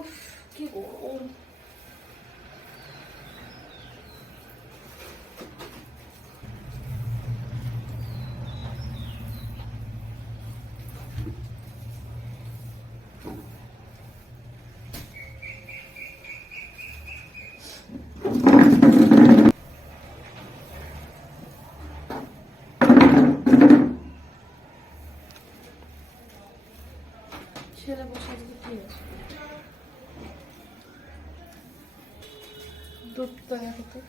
উফ কি গরম ছেলে বসে Tut da yapalım.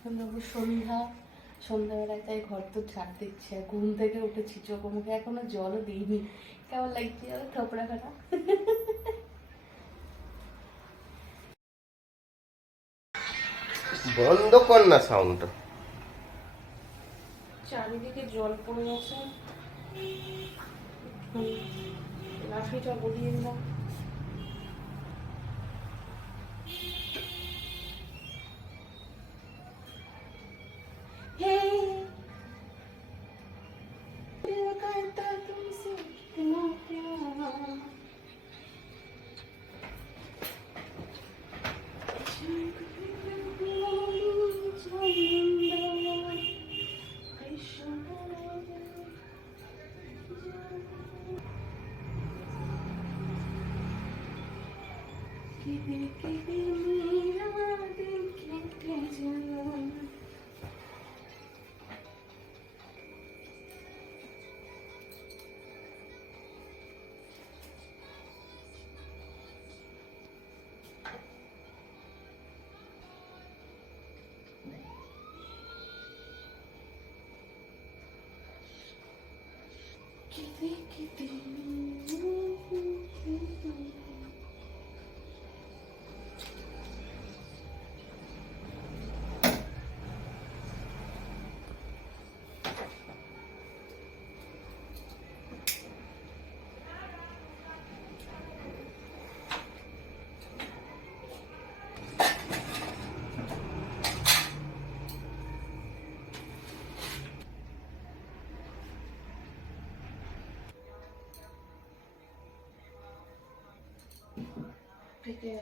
এখন সন্ধ্যা। সন্ধ্যাবেলায় তাই ঘর তো ঝাড় দিচ্ছে। ঘুম থেকে উঠেছি চোখ মুখে এখনও জলও দিইনি। কেমন লাগছে থপড়া কাটা বন্ধ কর না সাউন্ডটা চারিদিকে জল পড়ে গেছে লাঠিটা গড়িয়ে দিলাম। Give me. ¿Qué?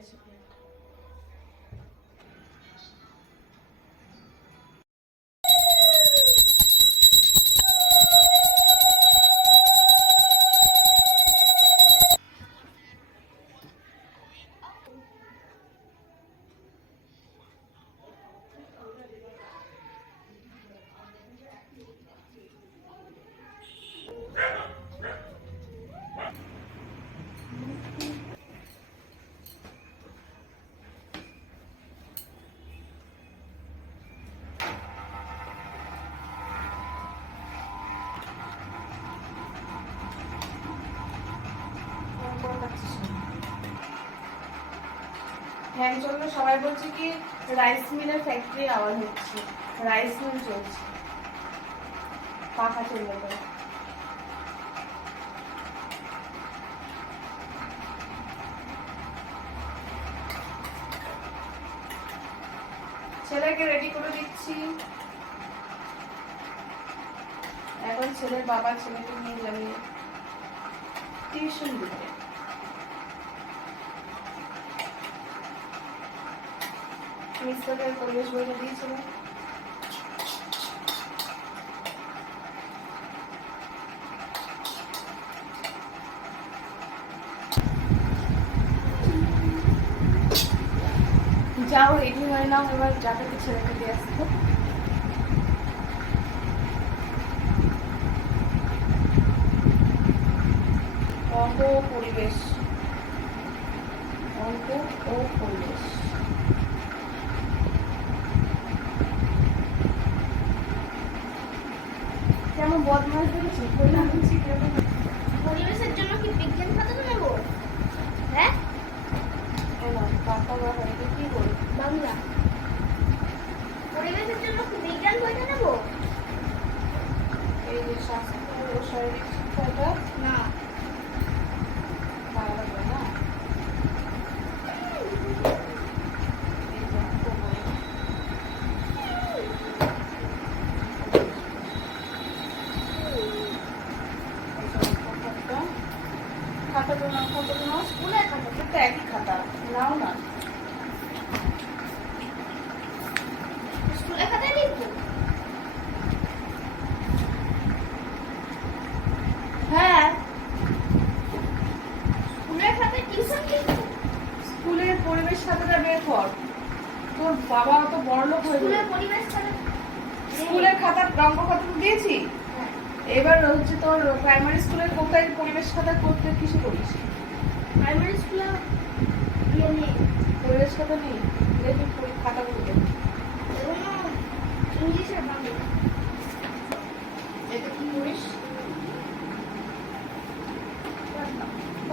ফ্যান চললে সবাই বলছে কি রাইস মিলের ফ্যাক্টরি আওয়াজ হচ্ছে। রাইস মিল চলছে। পাখা ছেলেকে রেডি করে দিচ্ছি। এখন ছেলের বাবা ছেলেকে নিয়ে যাবে। টিউশন দিতে। মিক্স করে পরিবেশ করে দিয়েছিল যাও রেডি হয়ে নাও এবার যাকে কিছু রেখে দিয়ে আসব অঙ্ক পরিবেশ অঙ্ক ও পরিবেশ পরিবেশের জন্য কি বিজ্ঞান খাতা নেব? হ্যাঁ? বাংলা। পরিবেশের জন্য কি বিজ্ঞান বইটা নেব? এই যে স্বাস্থ্য ও শারীরিক শিক্ষাটা না আলাদা না এই যে অঙ্ক বই। এই যে অঙ্ক খাতা। খাতাটার নাম কত নাও স্কুলের খাতা এটা একই খাতা নাও না স্কুলের খাতায় লিখব হ্যাঁ। স্কুলের খাতায় টিউশন লিখব স্কুলের পরিবেশ খাতাটা বের কর। তোর বাবা অত বড় লোক হয়ে স্কুলের পরিবেশ খাতা স্কুলের খাতার রঙ্গ খাতা দিয়েছি। এবার হচ্ছে তোর প্রাইমারি স্কুলের কোথায় পরিবেশ খাতা করতে কিসে করিস প্রাইমারি স্কুলে নেই। পরিবেশ খাতা নেই? দেখি খাতাগুলো এগুলো ইংলিশের বাংলা। এটা কি করিস?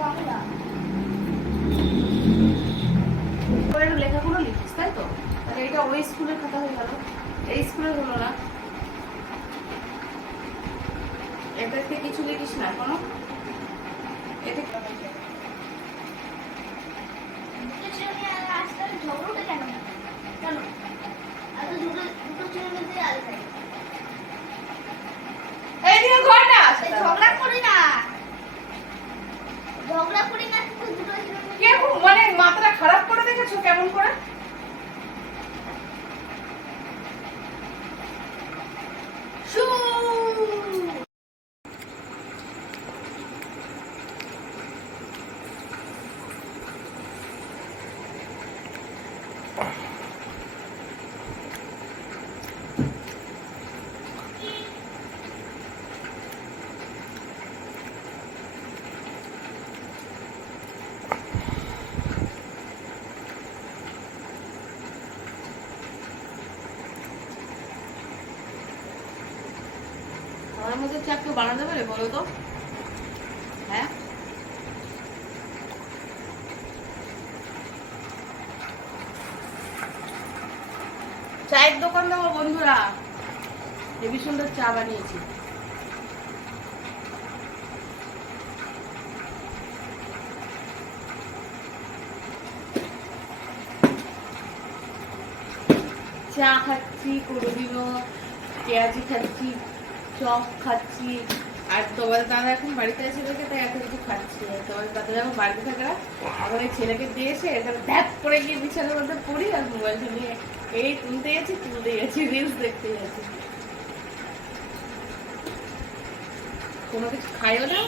বাংলা। লেখাগুলো লিখিস তাই তো? তাহলে এটা ওই স্কুলের খাতা হয়ে গেল। এই স্কুলের হলো না। এটাতে কিছু লিখিস না কোনো? এতে দুটো ছেলে আজকাল ঝগড়াটা কেন কেন এত দুটো দুটো ছেলে মধ্যে আলাদা এইদিকে ঘর না এই ঝগড়া করি না ঝগড়া করি না কিন্তু দুটো ছেলে কে খুব মানে মাথাটা খারাপ করে দেখেছ কেমন করে শু আমার মধ্যে চা কেউ বানাতে পারে, বলো তো? হ্যাঁ? চায়ের দোকান দেবো বন্ধুরা। হেবি সুন্দর চা বানিয়েছি। চা খাচ্ছি দিব পেঁয়াজি খাচ্ছি চপ খাচ্ছি। আর তোমার দাদা এখন বাড়িতে এসে তাই এখন কিছু খাচ্ছি। তোমার দাদা যখন বাড়িতে আমার এই ছেলেকে দিয়েছে এটা ধ্যাপ করে গিয়ে বিছানার মধ্যে পড়ি আর মোবাইলটা নিয়ে এই তুলতে গেছি তুলতে গেছি রিলস দেখতে গেছি কোনো কিছু খাইও না,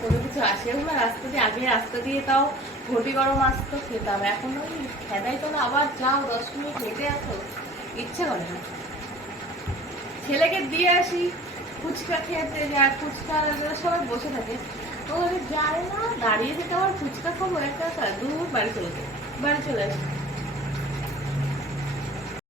কোনো কিছু আসেও না, রাস্তা দিয়ে আগে রাস্তা দিয়ে তাও ঘটি গরম আসতো, খেতাম। এখন ওই খেদাই তো না, আবার যাও, দশ মিনিট হেঁটে আসো, ইচ্ছে করে না। ছেলেকে দিয়ে আসি, ফুচকা খেতে যায়, ফুচকা সবাই বসে থাকে। ওখানে যায় না, দাঁড়িয়ে যেতে আমার ফুচকা খাব, একটা দূর বাড়ি চলে বাড়ি চলে আসি।